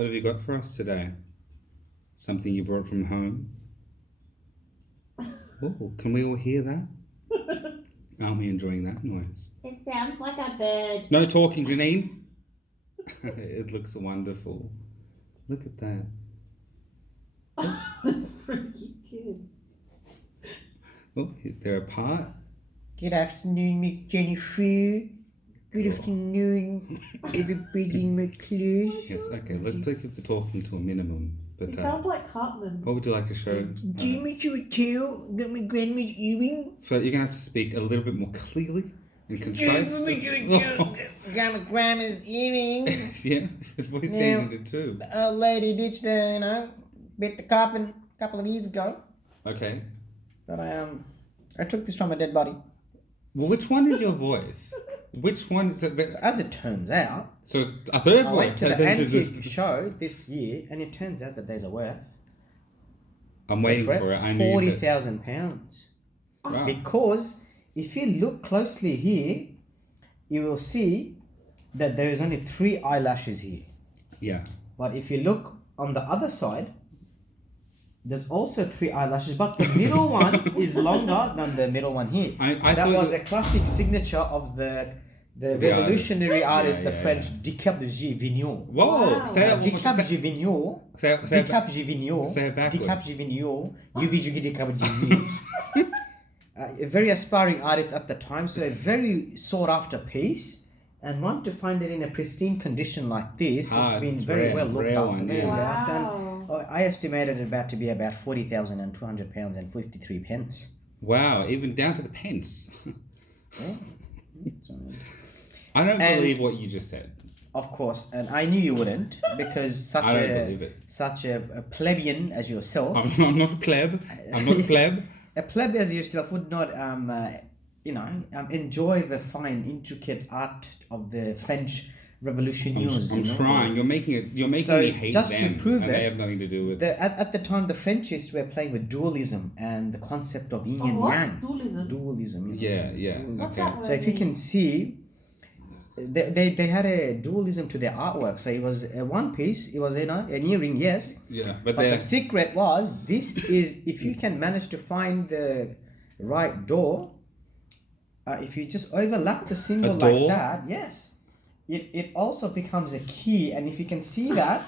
what have you got for us today? Something you brought from home? Oh, can we all hear that? Aren't we enjoying that noise? It sounds like a bird. No talking, Janine. It looks wonderful. Look at that. Pretty good. Oh, they're apart. Good afternoon, Miss Jennifer. Good afternoon, everybody in my class. Yes, okay, let's keep the talking to a minimum. But It sounds like Cartman. what would you like to show? Do you want to tell got my grandma's earring? So you're going to have to speak a little bit more clearly and Do concise. you want to got my grandma's earrings? Yeah, his voice changed it too. The old lady ditched her, bit the coffin a couple of years ago. Okay. But I took this from a dead body. Well, which one is your voice? Which one is it? So as it turns out, So a third I went voice to has the entered antique show this year, and it turns out that there's a worth. I'm waiting for it. I knew you said. £40,000. Wow. Because if you look closely here, you will see that there is only 3 eyelashes here. Yeah. But if you look on the other side, there's also 3 eyelashes, but the middle one is longer than the middle one here. I that thought was a classic signature of the revolutionary artist, the French Succubus. Whoa! Wow. Say that one more Succubus. time. Say it backwards. A very aspiring artist at the time, so a very sought after piece, and one to find it in a pristine condition like this, it's been it's very rare, well looked rare after. one, Very yeah. well after. Wow. I estimated it about to be about £40,200 and 53 pence. Wow! Even down to the pence. Yeah. I don't And- believe what you just said. Of course, and I knew you wouldn't, because such I don't believe it. such a plebeian as yourself, I'm not a pleb. I'm not a pleb. a pleb as yourself would not enjoy the fine intricate art of the French revolutionaries. I'm trying. You're making So, me hate just them. to prove and it, they have nothing to do with. At the time, the Frenchists were playing with dualism and the concept of yin and what? yang. Dualism? Dualism. you know, Yeah, yeah. dualism. What's Okay. that word So if you mean? can see, they had a dualism to their artwork. So it was a one piece. It was an earring, yes. Yeah, But the secret was this is if you can manage to find the right door. If you just overlap the symbol like door? that, yes, it also becomes a key. And if you can see that,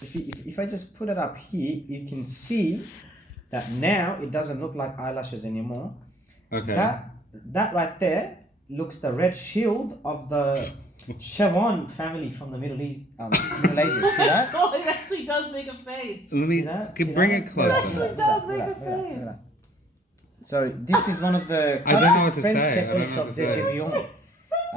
if I just put it up here, you can see that now it doesn't look like eyelashes anymore. Okay. That right there looks the red shield of the Chavon family from the Middle East, Middle Ages. See that? Oh, it actually does make a face. Let me See that? bring See it that? closer. It does make a face. So this is one of the I don't know what classic to French say. I don't techniques know what of to the say. Givillon.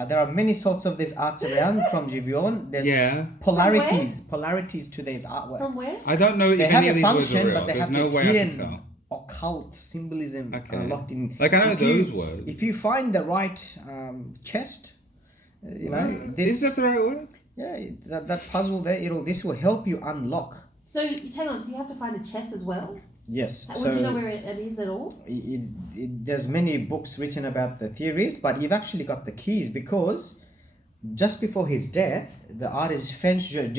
There are many sorts of these arts around from Givillon. There's Yeah. polarities to these artwork. From where? I don't know if They have any of a these words are function, real. but they There's have no this way I can hidden tell. occult symbolism Okay. locked in. Like I know If those you- words. If you find the right chest, this Is that the right word? that puzzle there, this will help you unlock. So, hang on, so you have to find a chest as well? Yes. Would you know where it is at all? There's many books written about the theories, but you've actually got the keys because just before his death, the artist French Yeah. he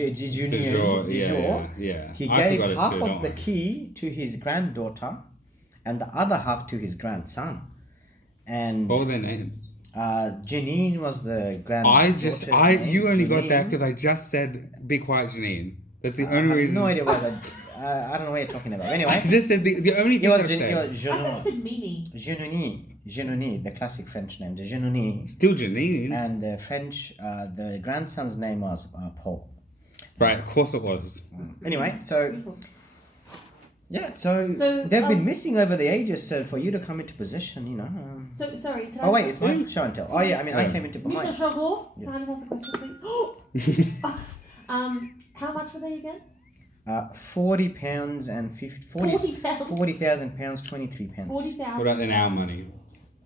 I gave forgot it half too, of don't the worry. key to his granddaughter and the other half to his grandson. And What were their names? Janine was the granddaughter's name. You only got that Janine. because I just said, be quiet, Janine. That's the I only have reason. no idea what I don't know what you're talking about. I Anyway, just said the only it thing was I've said. I thought you said Mimi. Genoni, the classic French name, the Genoni. Still Janine. And the French, the grandson's name was Paul. Right, of course it was. Anyway, so Beautiful. yeah, so So, they've been missing over the ages. So for you to come into possession, So, sorry, can I Oh wait, just- it's my show and tell. Oh yeah, I mean I Yeah. came into Mr. behind. Chagor, Yeah. can I just ask a question, please? How much were they again? £40 and 40 40,000 pounds, 23 pence. 40,000. What about in our money?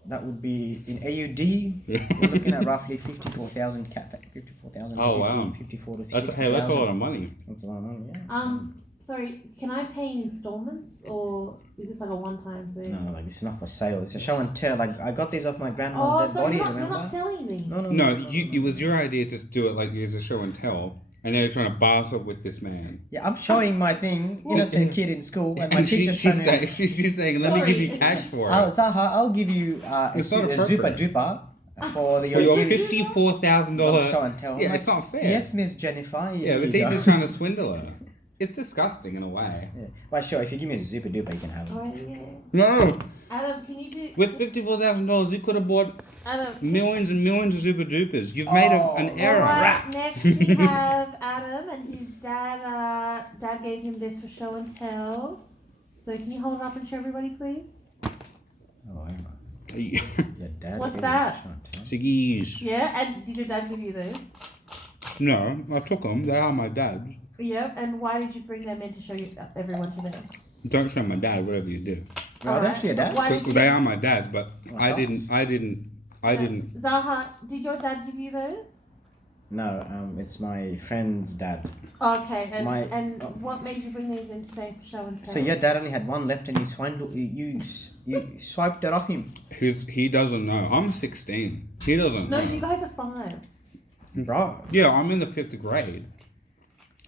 That would be in AUD. We're looking at roughly 54,000. 54,000. Oh, wow. 54 to That's 60,000. that's a lot of money. That's a lot of money. Yeah. Sorry, can I pay in installments or is this like a one-time thing? No, like this is not for sale. It's a show and tell. Like I got these off my grandma's Oh, dead so body. you're Remember? not selling me. No, No, it was your idea to do it like as a show and tell, And they're trying to boss up with this man. Yeah, I'm showing my thing, innocent kid in school, and my And teacher's she's saying, let me give you Sorry. cash for Oh, it. Zaha, I'll give you a It's not super appropriate. duper for For your gift. $54,000. Show and tell. I'm Yeah, like, it's not fair. Yes, Miss Jennifer. Yeah, the here you go. teacher's trying to swindle her. It's disgusting in a way. Yeah. Well, sure, if you give me a super duper, you can have it. Alright, yeah. No, Adam, can you do... with $54,000, you could have bought Adam... millions and millions of super dupers. You've made an error. Alright, next we have Adam and his dad. Dad gave him this for show and tell. So can you hold it up and show everybody, please? Oh, hang on. Your dad. What's gave that? you a shot, huh? Ciggies. Yeah, and did your dad give you this? No, I took them. They are my dad's. Yep, and why did you bring them in to show you everyone today? Don't show my dad, whatever you do. Oh, Alright, that's your dad? why did you... They are my dad's, but Oh, I shots. didn't. Zaha, did your dad give you those? No, it's my friend's dad. Okay, and, My- and what made you bring these in today for show and tell? So your dad only had one left and he swindled you swiped it off him. He doesn't know. I'm 16. He doesn't No, know. you guys are 5. Bro, Yeah, I'm in the 5th grade.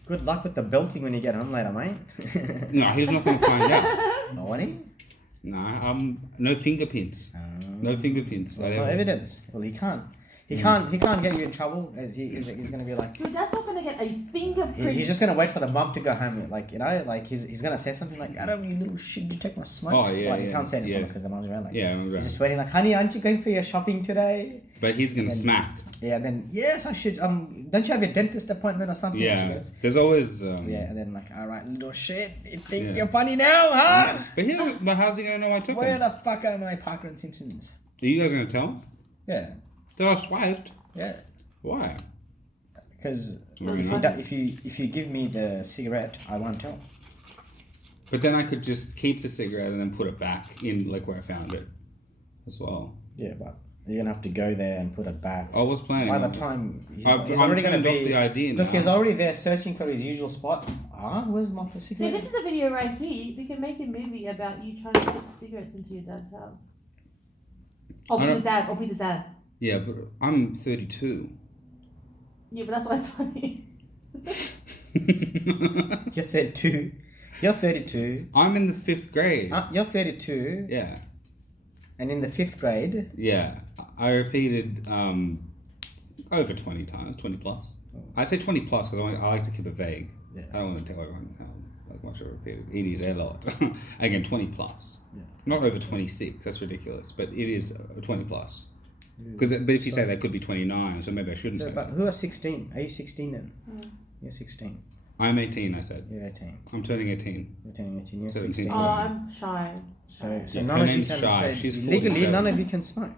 good luck with the belting when you get home later, mate. No, he's not going to find out. No one? Nah, no fingerprints. No fingerprints. No evidence. Well, he can't. He can't get you in trouble as he's going to be like, Your dad's not going to get a fingerprint. he's just going to wait for the mum to go home. Like, you know, like he's going to say something like, Adam, you little shit, you take my smokes. Oh, yeah, Like, he yeah, can't say anything yeah. because the mum's around. Like, Yeah, he's right. just waiting like, honey, aren't you going for your shopping today? But he's going to Then- smack. Yeah, then, yes, I should. Don't you have a dentist appointment or something? She Yeah. goes, There's always. yeah, and then like, all right, little shit, you think Yeah. you're funny now, huh? But how's he going to know I took Where them? the fuck are my Parker and Simpsons? Are you guys going to tell him? Yeah, That I swiped? yeah, Why? because Very if nice. you give me the cigarette, I won't tell. But then I could just keep the cigarette and then put it back in like where I found it as well. Yeah, but you're gonna have to go there and put it back. I was planning. By the on it. time he's I'm already gonna turned off be. the idea Look, now. he's already there searching for his usual spot. Where's my See, cigarette? this is a video right here. We can make a movie about you trying to stick cigarettes into your dad's house. Or I be the don't- dad, or be the dad. Yeah, but I'm 32. Yeah, but that's why it's funny. You're 32. You're 32. I'm in the 5th grade. You're 32, Yeah, and in the 5th grade, yeah. I repeated over 20 times, 20 plus. I say 20 plus because I like to keep it vague. Yeah. I don't want to tell everyone how much I repeated. It is a lot. Again, 20 plus. Yeah. Not over 26. That's ridiculous. But it is 20 plus. But if you say that could be 29, so maybe I shouldn't So, say but that. who are 16? Are you 16 then? Mm. You're 16. I'm 18. I said You're 18. I'm turning 18. You're turning 18. You're 17. 16. Oh, I'm shy. So Yeah, none her of you name's can Shy. say- She's legally 47. none of you can smoke.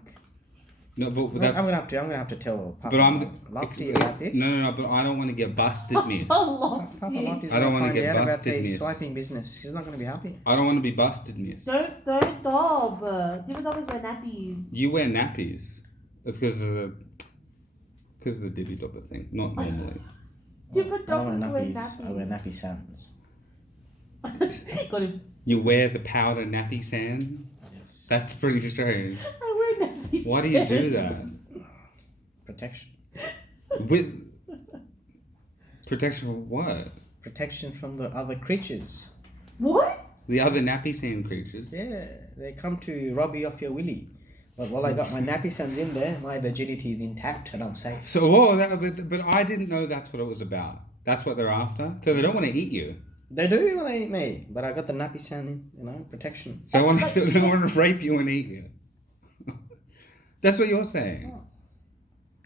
No, but I'm that's. gonna have to tell Papa But I'm. Lofty about this. No. But I don't want to get busted, miss. Oh, Papa Lofty. Lofty's I don't gonna wanna find get out about busted, the miss. swiping business. He's not gonna be happy. I don't want to be busted, miss. Don't dob. Different dobbers wear nappies. You wear nappies. It's because of the dibby dobber thing. Not normally. Different I don't dobbers wear wear nappies. I wear nappies. nappy sands. Got him. You wear the powder nappy sand. Yes. That's pretty strange. I wear nappies. Why do you do that? Protection. With protection from what? Protection from the other creatures. What? The other nappy sand creatures. Yeah, they come to rob you off your willy. But while I got my nappy sands in there, my virginity is intact and I'm safe. So, but I didn't know that's what it was about. That's what they're after. So they don't want to eat you. They do want to eat me, but I got the nappy sand in, protection. So they want to rape you and eat you. That's what you're saying.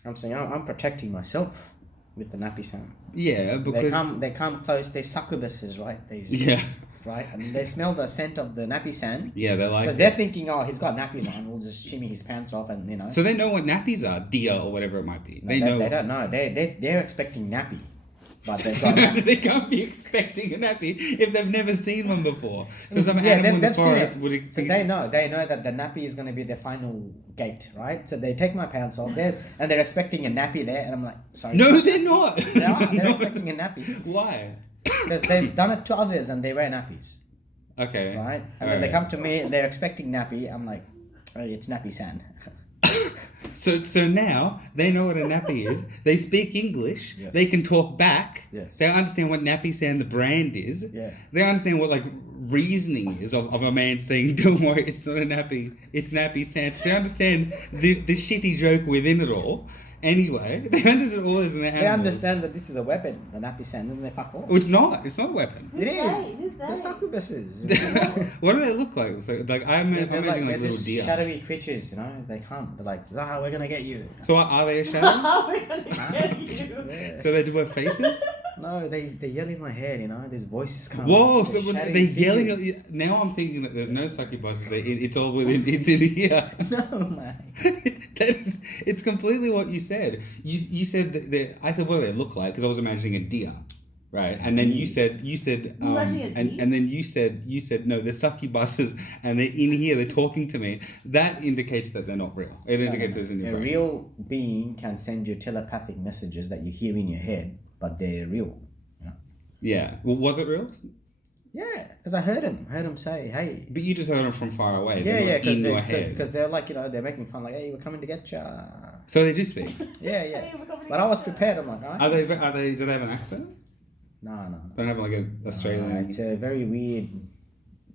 I'm saying I'm protecting myself with the nappy sand. Yeah, because They come close. They're succubuses, right? They just, yeah, right, and they smell the scent of the nappy sand yeah, they're like. because they're thinking, oh, he's got nappies on. We'll just shimmy his pants off, and So they know what nappies are, deer or whatever it might be. No, They know. They don't know. They're expecting nappy, but they've got nappy. They can't be expecting a nappy if they've never seen one before. So some Yeah, animal in the they've seen forest it. would. So they know that the nappy is going to be their final gate, right? So they take my pants off there, and they're expecting a nappy there, and I'm like, sorry. No, they're not. They are. They're expecting a nappy Why? because they've done it to others, and they wear nappies, Okay. right? And then they come to me, they're expecting nappy. I'm like, oh, it's nappy sand. So now they know what a nappy is. They speak English. Yes. They can talk back. Yes. They understand what Nappy Sand the brand is. Yeah. They understand what like reasoning is of a man saying, "Don't worry, it's not a nappy, it's Nappy Sand." They understand the shitty joke within it all. Anyway, they understand all this in their They animals. understand that this is a weapon, the nappy sand, and they fuck off. Oh, it's not. It's not a weapon. It is. Who's they? The succubuses. What do they look like? So, like I'm They're imagining like they're little these deer. shadowy creatures, you know. They come. They're like, Zaha, we're gonna get you. So are they a shadow? How are we gonna get you? Yeah. So they do have faces? No, they yell in my head, you know. There's voices coming. Whoa! They're So when shadowy they're yelling at figures. you. Now I'm thinking that there's no succubuses. It's all within. It's in here. No, man. It's completely what you said. You said that I said what do they look like because I was imagining a deer, right? And then you said imagining a deer? and then you said no, they're succubuses and they're in here. They're talking to me. That indicates that they're not real. It indicates there's in your A brain. real being can send you telepathic messages that you hear in your head, but they're real. You know? Yeah. Well, was it real? Yeah, because I heard him say, "Hey." But you just heard them from far away. Yeah, They were in your yeah, head. because they're like, you know, they're making fun, like, "Hey, we're coming to get ya." So they do speak. Yeah, Hey, yeah. we're coming to But I was get ya. prepared. I'm like, all right. Are they? Do they have an accent? No. Don't have like an Australian. It's a very weird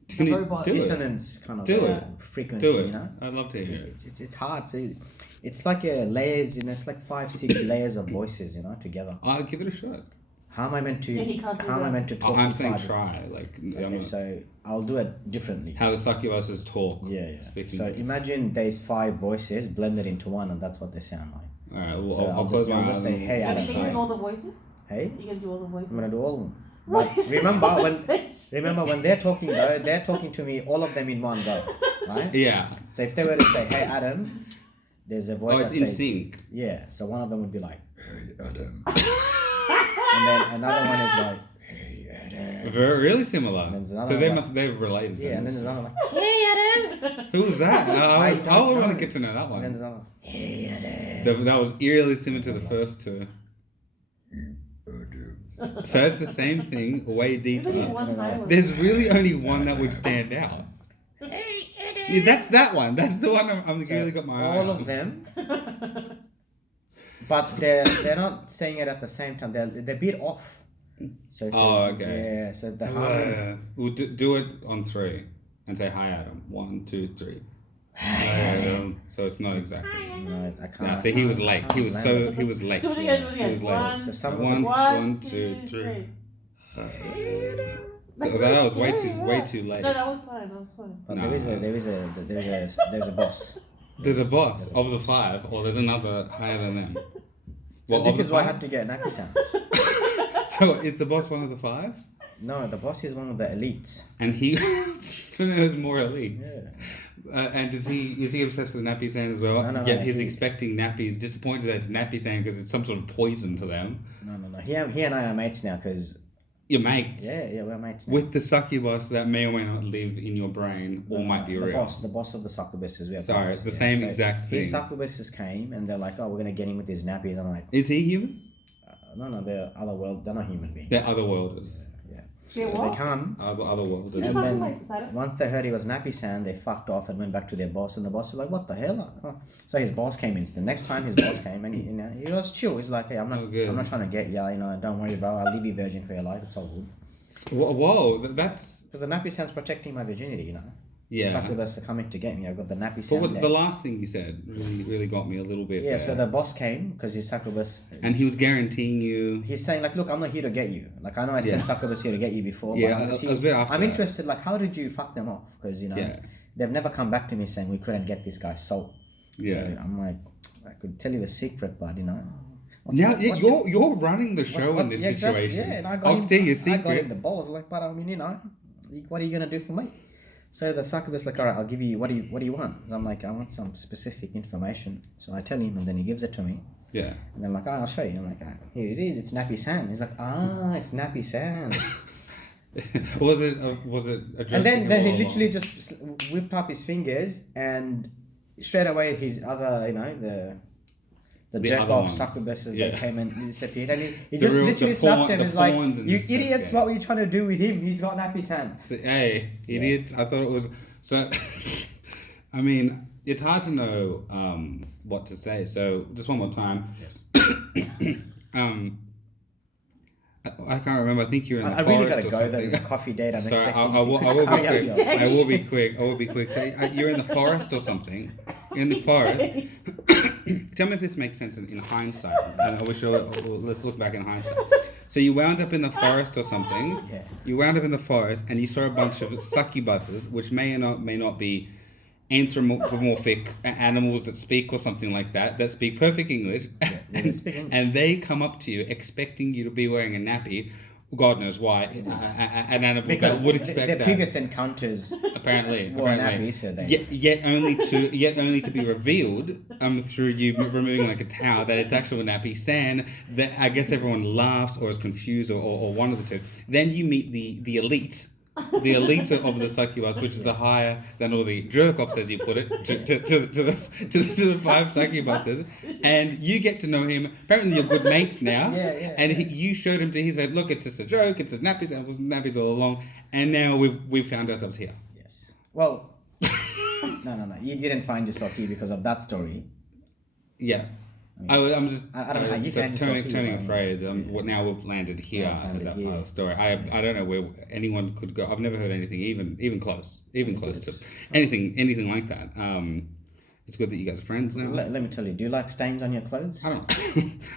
Can you robot. do it? dissonance kind of Do it. frequency, Do it. you know. I'd love to hear it. It's hard to. It's like a layers, you know. It's like 5-6 layers of voices, you know, together. I'll give it a shot. How am I meant to? Yeah, he can't do how am I that. meant to talk? I'm with saying 5? try. Like I'm Okay, not- so I'll do it differently. how the succubuses talk. Yeah. Speaking. So imagine there's 5 voices blended into one, and that's what they sound like. All right. Well, So I'll close my I'll eyes. just say, and- "Hey, Are Adam, you doing hi." all the voices? Hey, You can do all the voices. I'm gonna do all of them. What But is this remember conversation? when they're talking though, they're talking to me, all of them in one go, right? Yeah. So if they were to say, "Hey, Adam," there's a voice Oh, that it's in says, sync. yeah. So one of them would be like, "Hey, Adam," and then another one is like, "Hey, Adam." Very really similar. And there's another So they one. must they've related. Yeah, and then then. there's another one like, "Hey, Adam." Who was that? I I don't would want know. to get to know that And then one. there's another one, "Hey, Adam." That was eerily similar to the first two. So it's the same thing, way There's only deeper. one high one. There's really only one that would stand out. Yeah, that's that one. That's the one I'm So really got my eye all on. of them, but they're not saying it at the same time. They're a bit off. So it's okay. yeah. So the harmony. We'll do it on 3 and say hi, Adam. 1, 2, 3. Hi, Adam. So it's not exactly. No, I can't. Nah, see, he was late. He was land he was late. Do it again, do it He again. was late. So some of One, One, 1, 2, 3. it. So That's that was way scary, too yeah. way too late. No, that was fine. That was fine. But No. there's a boss. There's a boss of the 5, or there's another higher than them. So Well, this of the is why I 5? had to get nappy sounds. So is the boss one of the 5? No, the boss is one of the elites. And he so there's more elites. Yeah. And is he obsessed with nappy sand as well? No, Yet he's he- expecting nappies, disappointed that it's nappy sand because it's some sort of poison to them. No. He and I are mates now because Your mates. yeah, we're mates now. With the succubus that may or may not live in your brain or might be the real. boss of the succubuses. We are Sorry, mates, it's the yeah. same So exact His thing. succubuses came and they're like, "Oh, we're gonna get him with his nappies." I'm like, Is he human? No, they're other world. They're not human beings. They're otherworlders. Yeah, So what? they come. Otherworlders. Is it And possible then like beside it? once they heard he was nappy sand, they fucked off and went back to their boss. And the boss is like, "What the hell?" Oh. So his boss came in. The next time his boss came, and he was chill. He's like, "Hey, I'm Oh, good. not trying to get ya. You know, don't worry, bro. I'll leave you virgin for your life. It's all good." Whoa, that's Because the nappy sand's protecting my virginity. You know. yeah. Succubus are coming to get me. I've got the nappy But sand. what, there. the last thing you said really got me a little bit. Yeah. there. So the boss came because his succubus. And he was guaranteeing you. He's saying like, "Look, I'm not here to get you. Like I know I sent Yeah. succubus here to get you before. Yeah, but I'm, just I was a here- bit after I'm that. interested. Like, how did you fuck them off? Because you know Yeah. they've never come back to me saying we couldn't get this guy's soul. Yeah. So I'm like, I could tell you a secret, but you know. Now what's you're running the show in this yeah, exactly, situation. Yeah, and I got I'll him, tell you a I got him secret. the balls. Like, but I mean, you know, what are you gonna do for me? So the succubus like, all right, I'll give you. What do you want? So I'm like, I want some specific information. So I tell him, and then he gives it to me. Yeah. And I'm like, all right, I'll show you. I'm like, here it is. It's nappy sand. He's like, it's nappy sand. was it a joke? And then to him he all literally along? just whipped up his fingers and straight away his other, you know, the The jerk other off ones. succubuses Yeah. that came and disappeared. And he The just real- literally the snapped porn- him. the He's like, porns and you this idiots, stuff, what were you trying to do with him? He's got nappy sand. Hey, idiots! I thought it was so. I mean, it's hard to know what to say. So just one more time. Yes. I can't remember. I think you're in the I forest really gotta or go. something. There's a coffee date. I'm Sorry, expecting. I will be Sorry, quick. I'll I will be quick. I will be quick. So you're in the forest or something. You're in the forest. Tell me if this makes sense in hindsight. And I wish let's look back in hindsight. So you wound up in the forest or something. Yeah. You wound up in the forest and you saw a bunch of succubuses, which may not be anthropomorphic animals that speak or something like that speak perfect English, they speak English. and they come up to you expecting you to be wearing a nappy. God knows why. An animal Because that would expect their that. previous encounters Apparently, were nappy, so they. yet only to be revealed through you removing like a towel that it's actually a nappy sand. That I guess everyone laughs or is confused or one of the two. Then you meet the elite. The elite of the succubus, which is the higher than all the jerk-offs, as you put it, to the 5 succubuses, and you get to know him. Apparently, you're good mates now. And you showed him to his face. Look, it's just a joke. It's a nappies. It was nappies all along. And now we've found ourselves here. Yes. Well, no. You didn't find yourself here because of that story. Yeah. I I'm just. I don't know how you found yourself here, turning a but- phrase. Now we've landed here as that part of the story. I don't know where anyone could go. I've never heard anything even close to anything like that. It's good that you guys are friends now. Let me tell you. Do you like stains on your clothes? I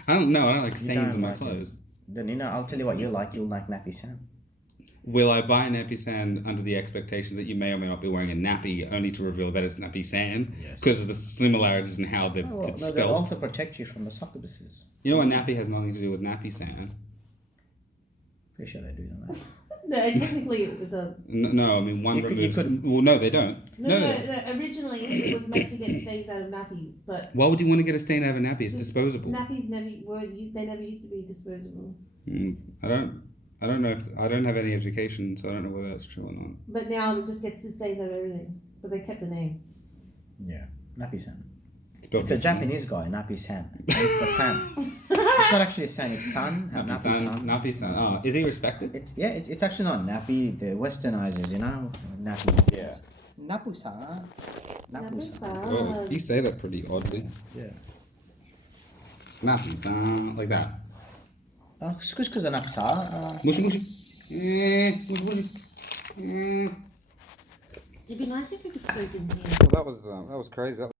don't know. I don't like stains on my like it. clothes. Then I'll tell you what you like. You'll like nappy sand. Will I buy a nappy sand under the expectation that you may or may not be wearing a nappy, only to reveal that it's nappy sand Yes. because of the similarities in how it's No, they'll spelled? also protect you from the succubuses. You know, a nappy has nothing to do with nappy sand. Pretty sure they do that. No, technically it does. No, I mean one You removes. could- Well, no, they don't. No. Originally it was meant to get stains out of nappies, but Why would you want to get a stain out of a nappy? It's disposable. nappies they never used to be disposable. I don't know if I don't have any education, so I don't know whether that's true or not. But now it just gets stains out of everything. But they kept the name. Yeah, nappy sand. Spelled It's a Japanese guy, nappy sand. It's the sand. It's not actually sand. It's san. Nappy Nappy san. san. Nappy san. Oh, is he respected? It's actually not nappy. The westernizers, nappy. Yeah. Napu san. Napu san. Oh, you say that pretty oddly. Yeah. Nappy san, like that. Excuse napu san. Mushy mushy. Mushy mushy. It'd be nice if we could speak in here. Well, that was crazy.